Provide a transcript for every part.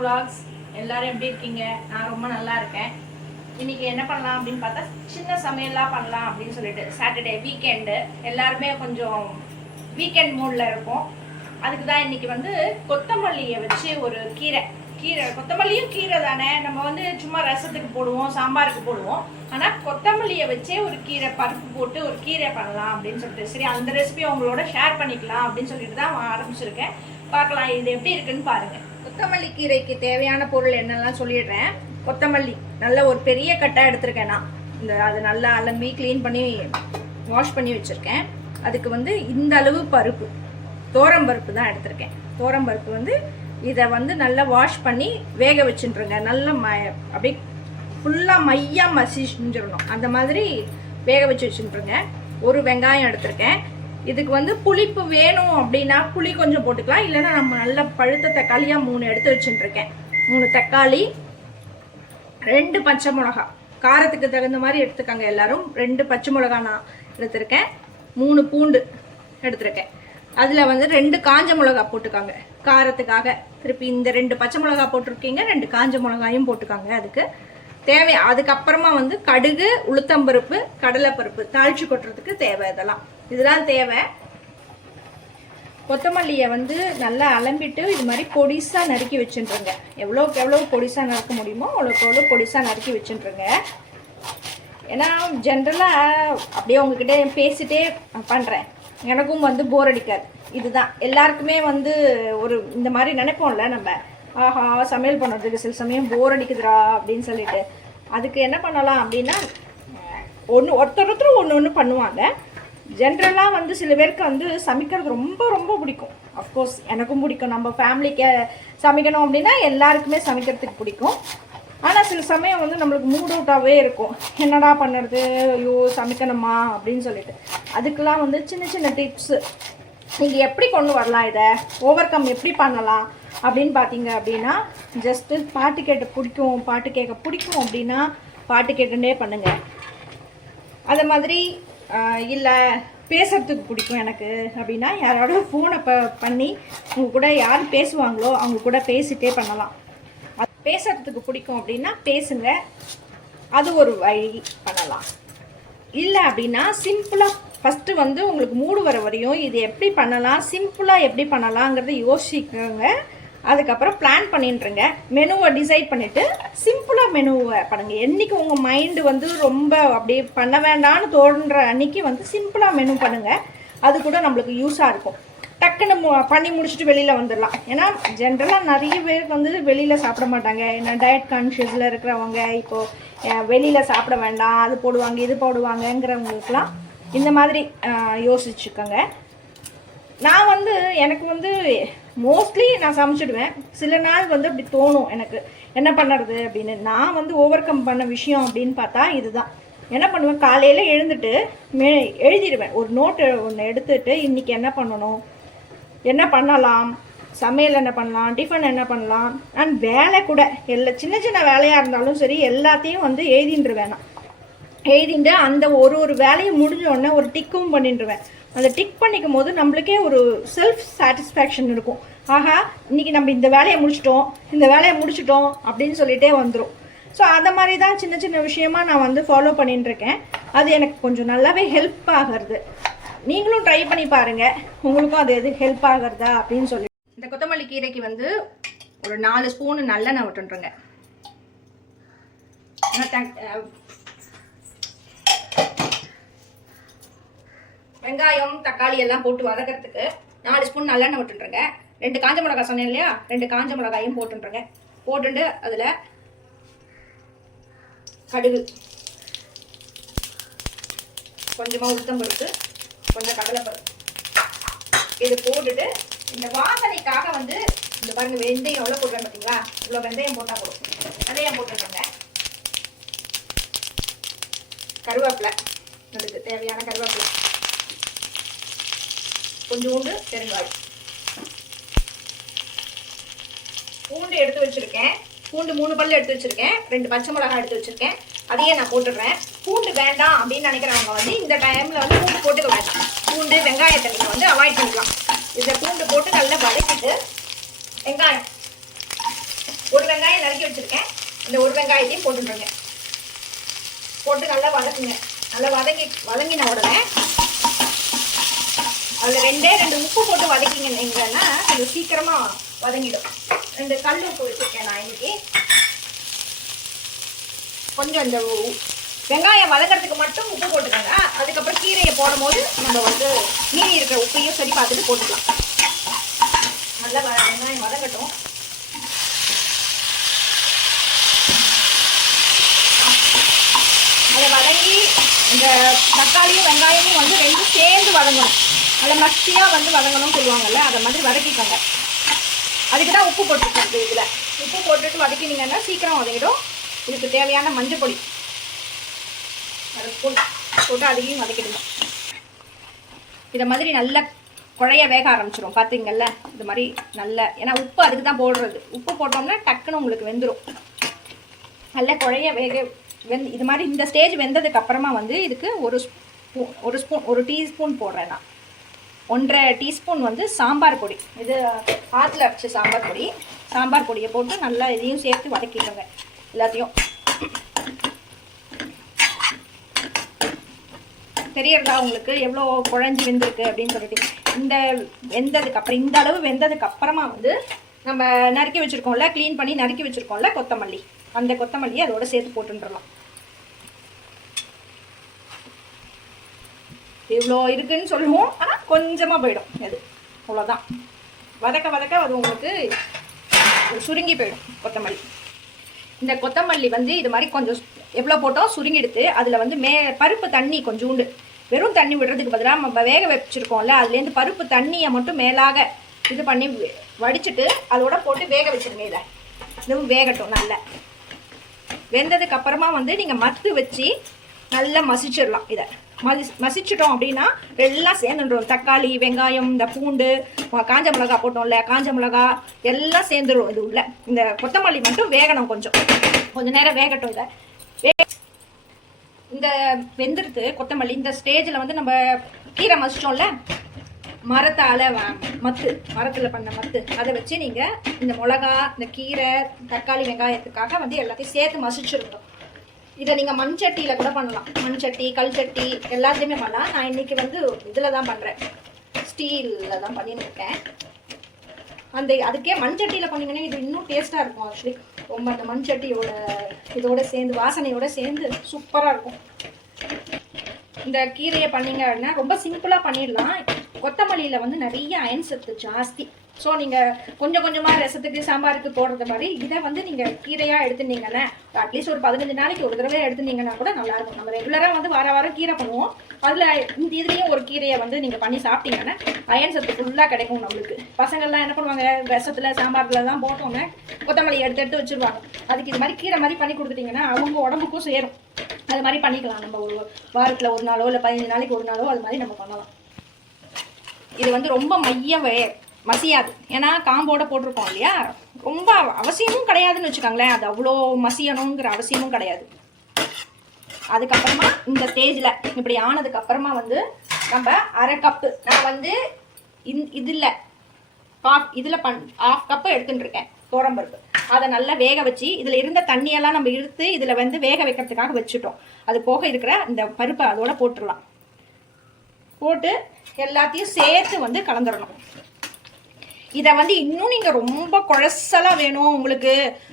vlogs எல்லாரும் எப்படி இருக்கீங்க? நான் ரொம்ப நல்லா இருக்கேன். இன்னைக்கு என்ன பண்ணலாம் அப்படின்னு பார்த்தா சின்ன சமையல்லாம் பண்ணலாம் அப்படின்னு சொல்லிட்டு சாட்டர்டே வீக்கெண்டு எல்லாருமே கொஞ்சம் வீக்கெண்ட் மூட்ல இருப்போம். அதுக்கு தான் இன்னைக்கு வந்து கொத்தமல்லியை வச்சு ஒரு கீரை கொத்தமல்லியும் கீரை தானே, நம்ம வந்து சும்மா ரசத்துக்கு போடுவோம், சாம்பாருக்கு போடுவோம். ஆனால் கொத்தமல்லியை வச்சே ஒரு கீரை பருப்பு போட்டு ஒரு கீரை பண்ணலாம் அப்படின்னு சொல்லிட்டு சரி அந்த ரெசிபி உங்களோட ஷேர் பண்ணிக்கலாம் அப்படின்னு சொல்லிட்டு தான் ஆரம்பிச்சிருக்கேன். பார்க்கலாம் இது எப்படி இருக்குன்னு பாருங்கள். கொத்தமல்லி கீரைக்கு தேவையான பொருள் என்னெல்லாம் சொல்லிடுறேன். கொத்தமல்லி நல்ல ஒரு பெரிய கட்டாக எடுத்திருக்கேன் நான். அது நல்லா அலம்பி க்ளீன் பண்ணி வாஷ் பண்ணி வச்சுருக்கேன். அதுக்கு வந்து இந்த அளவு பருப்பு, தோரம்பருப்பு தான் எடுத்திருக்கேன். தோரம்பருப்பு வந்து இதை வந்து நல்லா வாஷ் பண்ணி வேக வச்சுட்டுருங்க. நல்லா அப்படியே ஃபுல்லாக மையாக மசிஞ்சிடணும். அந்த மாதிரி வேக வச்சு வச்சுட்டுருங்க. ஒரு வெங்காயம் எடுத்திருக்கேன். இதுக்கு வந்து புளிப்பு வேணும் அப்படின்னா புளி கொஞ்சம் போட்டுக்கலாம், இல்லைன்னா நம்ம நல்ல பழுத்த தக்காளியாக 3 எடுத்து வச்சுட்டுருக்கேன். 3 தக்காளி, 2 பச்சை மிளகா, காரத்துக்கு தகுந்த மாதிரி எடுத்துக்கோங்க எல்லாரும். 2 பச்சை மிளகா நான் எடுத்திருக்கேன். 3 பூண்டு எடுத்திருக்கேன். அதில் வந்து 2 காஞ்ச மிளகா போட்டுக்காங்க காரத்துக்காக. திருப்பி இந்த 2 பச்சை மிளகா போட்டிருக்கீங்க, 2 காஞ்ச மிளகாயும் போட்டுக்காங்க அதுக்கு தேவை. அதுக்கப்புறமா வந்து கடுகு, உளுத்தம்பருப்பு, கடலைப்பருப்பு தாளிச்சு கொட்டுறதுக்கு தேவை. இதெல்லாம் தேவை. கொத்தமல்லியை வந்து நல்லா அலம்பிட்டு இது மாதிரி பொடிசாக நறுக்கி வச்சுட்டுருங்க. எவ்வளோக்கு எவ்வளோ பொடிசாக நறுக்க முடியுமோ அவ்வளோக்கு எவ்வளோ பொடிசாக நறுக்கி வச்சுட்டுருங்க. ஏன்னா ஜென்ரலாக அப்படியே உங்ககிட்ட பேசிட்டே பண்ணுறேன், எனக்கும் வந்து போர் அடிக்காது. இதுதான் எல்லாருக்குமே வந்து ஒரு இந்த மாதிரி நினைப்போம்ல நம்ம, ஆஹா சமையல் பண்ணுறதுக்கு சில சமயம் போர் அடிக்குதுரா அப்படின்னு சொல்லிட்டு. அதுக்கு என்ன பண்ணலாம் அப்படின்னா, ஒருத்தர் ஒன்று பண்ணுவாங்க. ஜென்ரலாக வந்து சில பேருக்கு வந்து சமைக்கிறது ரொம்ப ரொம்ப பிடிக்கும். அஃப்கோர்ஸ் எனக்கும் பிடிக்கும். நம்ம ஃபேமிலிக்கு சமைக்கணும் அப்படின்னா எல்லாருக்குமே சமைக்கிறதுக்கு பிடிக்கும். ஆனால் சில சமயம் வந்து நம்மளுக்கு மூட் அவுட்டாகவே இருக்கும், என்னடா பண்ணுறது, ஐயோ சமைக்கணுமா அப்படின்னு சொல்லிட்டு. அதுக்கெலாம் வந்து சின்ன சின்ன டிப்ஸு நீங்கள் எப்படி கொண்டு வரலாம், இதை ஓவர் கம் எப்படி பண்ணலாம் அப்படின்னு பார்த்தீங்க அப்படின்னா, ஜஸ்ட்டு பாட்டு கேட்க பிடிக்கும் அப்படின்னா பாட்டு கேட்டுட்டே பண்ணுங்கள். அது மாதிரி இல்லை பேசுகிறதுக்கு பிடிக்கும் எனக்கு அப்படின்னா யாரோட ஃபோனை பண்ணி உங்கள் கூட யார் பேசுவாங்களோ அவங்க கூட பேசிகிட்டே பண்ணலாம். அது பேசுகிறதுக்கு பிடிக்கும் அப்படின்னா பேசுங்க, அது ஒரு வழி பண்ணலாம். இல்லை அப்படின்னா சிம்பிளாக ஃபஸ்ட்டு வந்து உங்களுக்கு மூடு வர வரையும் இது எப்படி பண்ணலாம், சிம்பிளாக எப்படி பண்ணலாங்கிறத யோசிக்கோங்க. அதுக்கப்புறம் பிளான் பண்ணிட்டுருங்க. மெனுவை டிசைட் பண்ணிவிட்டு சிம்பிளாக மெனுவை பண்ணுங்கள். என்றைக்கு உங்கள் மைண்டு வந்து ரொம்ப அப்படியே பண்ண வேண்டான்னு தோன்ற அன்றைக்கி வந்து சிம்பிளாக மெனு பண்ணுங்கள். அது கூட நம்மளுக்கு யூஸாக இருக்கும். டக்குன்னு பண்ணி முடிச்சுட்டு வெளியில் வந்துடலாம். ஏன்னா ஜென்ரலாக நிறைய பேர் வந்து வெளியில் சாப்பிட மாட்டாங்க. ஏன்னா டயட் கான்ஷியஸில் இருக்கிறவங்க இப்போது வெளியில் சாப்பிட வேண்டாம், அது போடுவாங்க இது போடுவாங்கங்கிறவங்களுக்குலாம் இந்த மாதிரி யோசிச்சுக்கோங்க. நான் வந்து எனக்கு வந்து மோஸ்ட்லி நான் சமைச்சிடுவேன். சில நாள் வந்து அப்படி தோணும் எனக்கு என்ன பண்ணுறது அப்படின்னு. நான் வந்து ஓவர் கம் பண்ண விஷயம் அப்படின்னு பார்த்தா இதுதான். என்ன பண்ணுவேன், காலையில் எழுந்துட்டு எழுதிடுவேன். ஒரு நோட்டு ஒன்று எடுத்துகிட்டு இன்றைக்கி என்ன பண்ணணும், என்ன பண்ணலாம், சமையல் என்ன பண்ணலாம், டிஃபன் என்ன பண்ணலாம், அண்ட் வேலை கூட சின்ன சின்ன வேலையாக இருந்தாலும் சரி எல்லாத்தையும் வந்து எழுதிட்டுருவேன். நான் எழுதிட்டு அந்த ஒரு வேலையை முடிஞ்சோடனே ஒரு டிக்கும் பண்ணிட்டுருவேன். அந்த டிக் பண்ணிக்கும் போது நம்மளுக்கே ஒரு செல்ஃப் சாட்டிஸ்ஃபேக்ஷன் இருக்கும். ஆஹா இன்றைக்கி நம்ம இந்த வேலையை முடிச்சிட்டோம் அப்படின்னு சொல்லிகிட்டே வந்துடும். ஸோ அந்த மாதிரி தான் சின்ன சின்ன விஷயமா நான் வந்து ஃபாலோ பண்ணிட்டுருக்கேன். அது எனக்கு கொஞ்சம் நல்லாவே ஹெல்ப் ஆகிறது. நீங்களும் ட்ரை பண்ணி பாருங்கள், உங்களுக்கும் அது எது ஹெல்ப் ஆகிறதா அப்படின்னு சொல்லி. இந்த கொத்தமல்லி கீரைக்கு வந்து ஒரு 4 ஸ்பூன் நல்லெண்ணெய் விட்டுருங்க. வெங்காயம் தக்காளி எல்லாம் போட்டு வதக்கிறதுக்கு 4 ஸ்பூன் நல்லெண்ணெய் விட்டுருங்க. 2 காஞ்ச மிளகாய் சொன்னேன் இல்லையா, 2 காஞ்ச மிளகாயும் போட்டுருங்க. போட்டுட்டு அதில் கடுகு, கொஞ்சமாக உளுத்தம்பருப்பு, கொஞ்சம் கடலைப்பருப்பு இது போட்டுட்டு இந்த வாசனைக்காக வந்து இந்த பாருங்க வெந்தயம் எவ்வளோ போடுறேன் பார்த்தீங்களா, இவ்வளோ வெந்தயம் போட்டால் போடும். வெந்தயம் போட்டுருங்க. கருவேப்பிலை, அதுக்கு தேவையான கருவேப்பிலை, கொஞ்சோண்டு பெருங்காயம், பூண்டு எடுத்து வச்சுருக்கேன். பூண்டு 3 பல் எடுத்து வச்சுருக்கேன். 2 பச்சை மிளகாய் எடுத்து வச்சுருக்கேன். அதையே நான் போட்டுடுறேன். பூண்டு வேண்டாம் அப்படின்னு நினைக்கிறவங்க வந்து இந்த டைமில் வந்து பூண்டு போட்டுக்க வேண்டாம். பூண்டு வெங்காயத்தை நீங்கள் வந்து அவாய்ட் பண்ணிக்கலாம். இதை பூண்டு போட்டு நல்லா வதக்கிட்டு வெங்காயம் இந்த ஒரு வெங்காயத்தையும் போட்டுடுறேங்க. போட்டு நல்லா வதக்குங்க. நல்லா வதங்கின உடனே அதில் 2 உப்பு போட்டு வதக்கிங்கன்னா கொஞ்சம் சீக்கிரமாக வதங்கிடும். 2 கல் உப்பு வச்சுருக்கேன் நான் இன்னைக்கு. கொஞ்சம் இந்த வெங்காயம் வதக்கிறதுக்கு மட்டும் உப்பு போட்டுக்கோங்க. அதுக்கப்புறம் கீரையை போடும் போது நம்ம வந்து மீறி இருக்கிற உப்பையும் சரி பார்த்துட்டு போட்டுக்கலாம். நல்லா வெங்காயம் வதங்கட்டும். அதை வதங்கி இந்த தக்காளியும் வெங்காயமும் வந்து 2 சேர்ந்து வதங்கணும். அதில் மஸ்தியாக வந்து வதங்கணும்னு சொல்லுவாங்கல்ல, அதை மாதிரி வதக்கிக்கோங்க. அதுக்கு தான் உப்பு போட்டுருக்கோம். இதில் உப்பு போட்டுட்டு வதக்கினீங்கன்னா சீக்கிரம் வதங்கிடும். இதுக்கு தேவையான மஞ்சள் பொடி 1 ஸ்பூன் போட்டு அதையும் வதக்கிடுங்க. இதை மாதிரி நல்லா குழைய வேக ஆரம்பிச்சிடும். பார்த்தீங்கல்ல, இது மாதிரி நல்ல, ஏன்னா உப்பு அதுக்கு தான் போடுறது. உப்பு போட்டோம்னா டக்குன்னு உங்களுக்கு வெந்துடும். நல்லா குழைய வேக இது மாதிரி இந்த ஸ்டேஜ் வெந்ததுக்கு அப்புறமா வந்து இதுக்கு ஒரு டீஸ்பூன் போடுறேன் நான். 1.5 டீஸ்பூன் வந்து சாம்பார் பொடி. இது ஆற்றுல வச்ச சாம்பார் பொடியை போட்டு நல்லா இதையும் சேர்த்து வதக்கிக்கோங்க எல்லாத்தையும். தெரியறதா உங்களுக்கு எவ்வளோ குழஞ்சி வெந்திருக்கு அப்படின்னு சொல்லிட்டு. இந்த அளவு வெந்ததுக்கு அப்புறமா வந்து நம்ம நறுக்கி வச்சுருக்கோம்ல, க்ளீன் பண்ணி நறுக்கி வச்சுருக்கோம்ல கொத்தமல்லி, அந்த கொத்தமல்லியை அதோட சேர்த்து போட்டுடலாம். இவ்வளோ இருக்குன்னு சொல்லுவோம், ஆனால் கொஞ்சமாக போயிடும். அது அவ்வளோதான். வதக்க அது உங்களுக்கு சுருங்கி போயிடும் கொத்தமல்லி. இந்த கொத்தமல்லி வந்து இது மாதிரி கொஞ்சம் எவ்வளோ போட்டோம் சுருங்கிடுத்து. அதில் வந்து பருப்பு தண்ணி கொஞ்சோண்டு, வெறும் தண்ணி விடுறதுக்கு பதிலாக நம்ம வேக வச்சுருக்கோம்ல, அதுலேருந்து பருப்பு தண்ணியை மட்டும் மேலாக இது பண்ணி வடிச்சிட்டு அதோட போட்டு வேக வச்சுருங்க. இதை இதுவும் வேகட்டும். நல்லா வெந்ததுக்கு அப்புறமா வந்து நீங்கள் மத்து வச்சு நல்லா மசிச்சிடலாம். இதை மசிச்சிட்டோம் அப்படின்னா எல்லாம் சேர்ந்துடும். தக்காளி, வெங்காயம், இந்த பூண்டு, காஞ்ச மிளகா போட்டோம்ல, காஞ்ச மிளகா எல்லாம் சேர்ந்துடும். இது உள்ள இந்த கொத்தமல்லி மட்டும் வேகணும். கொஞ்சம் நேரம் வேகட்டும். இதை இந்த வெந்துடுத்து கொத்தமல்லி. இந்த ஸ்டேஜில் வந்து நம்ம கீரை மசிச்சோம்ல, மரத்தில் பண்ண மத்து, அதை வச்சு நீங்கள் இந்த மிளகா, இந்த கீரை, தக்காளி, வெங்காயத்துக்காக வந்து எல்லாத்தையும் சேர்த்து மசிச்சிருக்கோம். இதை நீங்கள் மண்சட்டியில் கூட பண்ணலாம். மண்சட்டி, கல் சட்டி எல்லாத்தையுமே பண்ணலாம். நான் இன்றைக்கி வந்து இதில் தான் பண்ணுறேன், ஸ்டீலில் தான் பண்ணியிருக்கேன். அதுக்கே மண்சட்டியில் பண்ணிங்கன்னா இது இன்னும் டேஸ்ட்டாக இருக்கும். ஆக்சுவலி ரொம்ப அந்த மண்சட்டியோட இதோட சேர்ந்து வாசனையோடு சேர்ந்து சூப்பராக இருக்கும். இந்த கீரையை பண்ணிங்க அப்படின்னா ரொம்ப சிம்பிளாக பண்ணிடலாம். கொத்தமல்லியில் வந்து நிறைய அயன் சத்து ஜாஸ்தி. ஸோ நீங்கள் கொஞ்சமாக ரசத்துக்கு, சாம்பாருக்கு போடுறது மாதிரி இதை வந்து நீங்கள் கீரையாக எடுத்துனீங்கன்னா அட்லீஸ்ட் ஒரு 15 நாளைக்கு ஒரு தடவை எடுத்துனீங்கன்னா கூட நல்லாயிருக்கும். நம்ம ரெகுலராக வந்து வாரம் கீரை பண்ணுவோம். அதில் இதுலேயும் ஒரு கீரையை வந்து நீங்கள் பண்ணி சாப்பிட்டீங்கன்னா அயன் சத்து ஃபுல்லாக கிடைக்கும் நம்மளுக்கு. பசங்கள்லாம் என்ன பண்ணுவாங்க, ரசத்தில், சாம்பாரில் தான் போட்டோன்னே கொத்தமல்லி எடுத்து வச்சுருவாங்க. அதுக்கு இது மாதிரி கீரை மாதிரி பண்ணி கொடுத்துட்டிங்கன்னா அவங்க உடம்புக்கும் சேரும். அது மாதிரி பண்ணிக்கலாம். நம்ம ஒரு வாரத்தில் ஒரு நாளோ இல்லை 15 நாளைக்கு ஒரு நாளோ அது மாதிரி நம்ம பண்ணலாம். இது வந்து ரொம்ப மசியாது. ஏன்னா காம்போட போட்டிருக்கோம் இல்லையா, ரொம்ப அவசியமும் கிடையாதுன்னு வச்சுக்கோங்களேன். அது அவ்வளோ மசியணுங்கிற அவசியமும் கிடையாது. அதுக்கப்புறமா இந்த ஸ்டேஜில் இப்படி ஆனதுக்கப்புறமா வந்து நம்ம 1/2 கப்பு, நான் வந்து இதில் 1/2 கப்பு எடுத்துட்டுருக்கேன் துவரம்பருப்பு. அதை நல்லா வேக வச்சு இதில் இருந்த தண்ணியெல்லாம் நம்ம இழுத்து இதில் வந்து வேக வைக்கிறதுக்காக வச்சுட்டோம். அது போக இருக்கிற இந்த பருப்பை அதோட போட்டுடலாம். போட்டு எல்லாத்தையும் சேர்த்து வந்து கலந்துடணும். இதை வந்து இன்னும் நீங்கள் ரொம்ப குழசலாக வேணும், உங்களுக்கு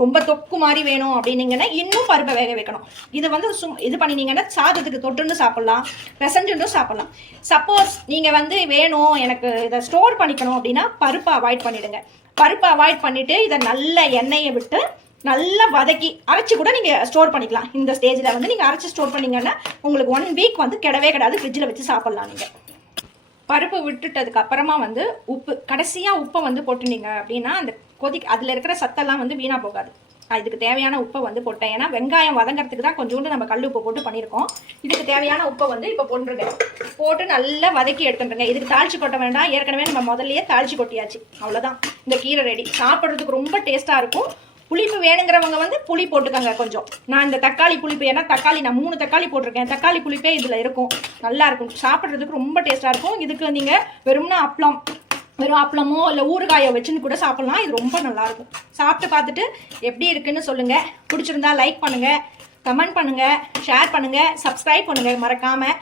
ரொம்ப தொக்கு மாதிரி வேணும் அப்படின்னீங்கன்னா இன்னும் பருப்பை வேக வைக்கணும். இது வந்து இது பண்ணினீங்கன்னா சாதத்துக்கு தொட்டுன்னு சாப்பிட்லாம், பிசைஞ்சுட்டும் சாப்பிட்லாம். சப்போஸ் நீங்கள் வந்து வேணும் எனக்கு இதை ஸ்டோர் பண்ணிக்கணும் அப்படின்னா பருப்பை அவாய்ட் பண்ணிவிடுங்க. பருப்பை அவாய்ட் பண்ணிவிட்டு இதை நல்ல எண்ணெயை விட்டு நல்லா வதக்கி அரைச்சி கூட நீங்கள் ஸ்டோர் பண்ணிக்கலாம். இந்த ஸ்டேஜில் வந்து நீங்கள் அரைச்சி ஸ்டோர் பண்ணிங்கன்னா உங்களுக்கு 1 வீக் வந்து கிடையாது. ஃப்ரிட்ஜில் வச்சு சாப்பிட்லாம். நீங்கள் பருப்பு விட்டுட்டதுக்கு அப்புறமா வந்து உப்பு, கடைசியாக உப்பை வந்து போட்டுனீங்க அப்படின்னா அந்த அதில் இருக்கிற சத்தெல்லாம் வந்து வீணாக போகாது. இதுக்கு தேவையான உப்பை வந்து போட்டேன். ஏன்னா வெங்காயம் வதங்கிறதுக்கு தான் கொஞ்சோண்டு நம்ம கல் உப்பு போட்டு பண்ணியிருக்கோம். இதுக்கு தேவையான உப்பை வந்து இப்போ போட்டுருங்க. போட்டு நல்லா வதக்கி எடுத்துட்டுருங்க. இதுக்கு தாளிச்சு கொட்ட வேண்டாம், ஏற்கனவே நம்ம முதல்லையே தாளிச்சு கொட்டியாச்சு. அவ்வளோதான், இந்த கீரை ரெடி. சாப்பிட்றதுக்கு ரொம்ப டேஸ்ட்டாக இருக்கும். புளிப்பு வேணுங்கிறவங்க வந்து புளி போட்டுக்கோங்க கொஞ்சம். நான் இந்த தக்காளி புளிப்பு, ஏன்னா தக்காளி நான் 3 தக்காளி போட்டிருக்கேன். தக்காளி புளிப்பே இதில் இருக்கும், நல்லாயிருக்கும். சாப்பிட்றதுக்கு ரொம்ப டேஸ்ட்டாக இருக்கும். இதுக்கு நீங்கள் வெறும்னா அப்பளம், வெறும் அப்பளமோ இல்லை ஊறுகாயோ வச்சுன்னு கூட சாப்பிட்லாம். இது ரொம்ப நல்லாயிருக்கும். சாப்பிட்டு பார்த்துட்டு எப்படி இருக்குன்னு சொல்லுங்கள். பிடிச்சிருந்தா லைக் பண்ணுங்கள், கமெண்ட் பண்ணுங்கள், ஷேர் பண்ணுங்கள், சப்ஸ்கிரைப் பண்ணுங்கள் மறக்காமல்.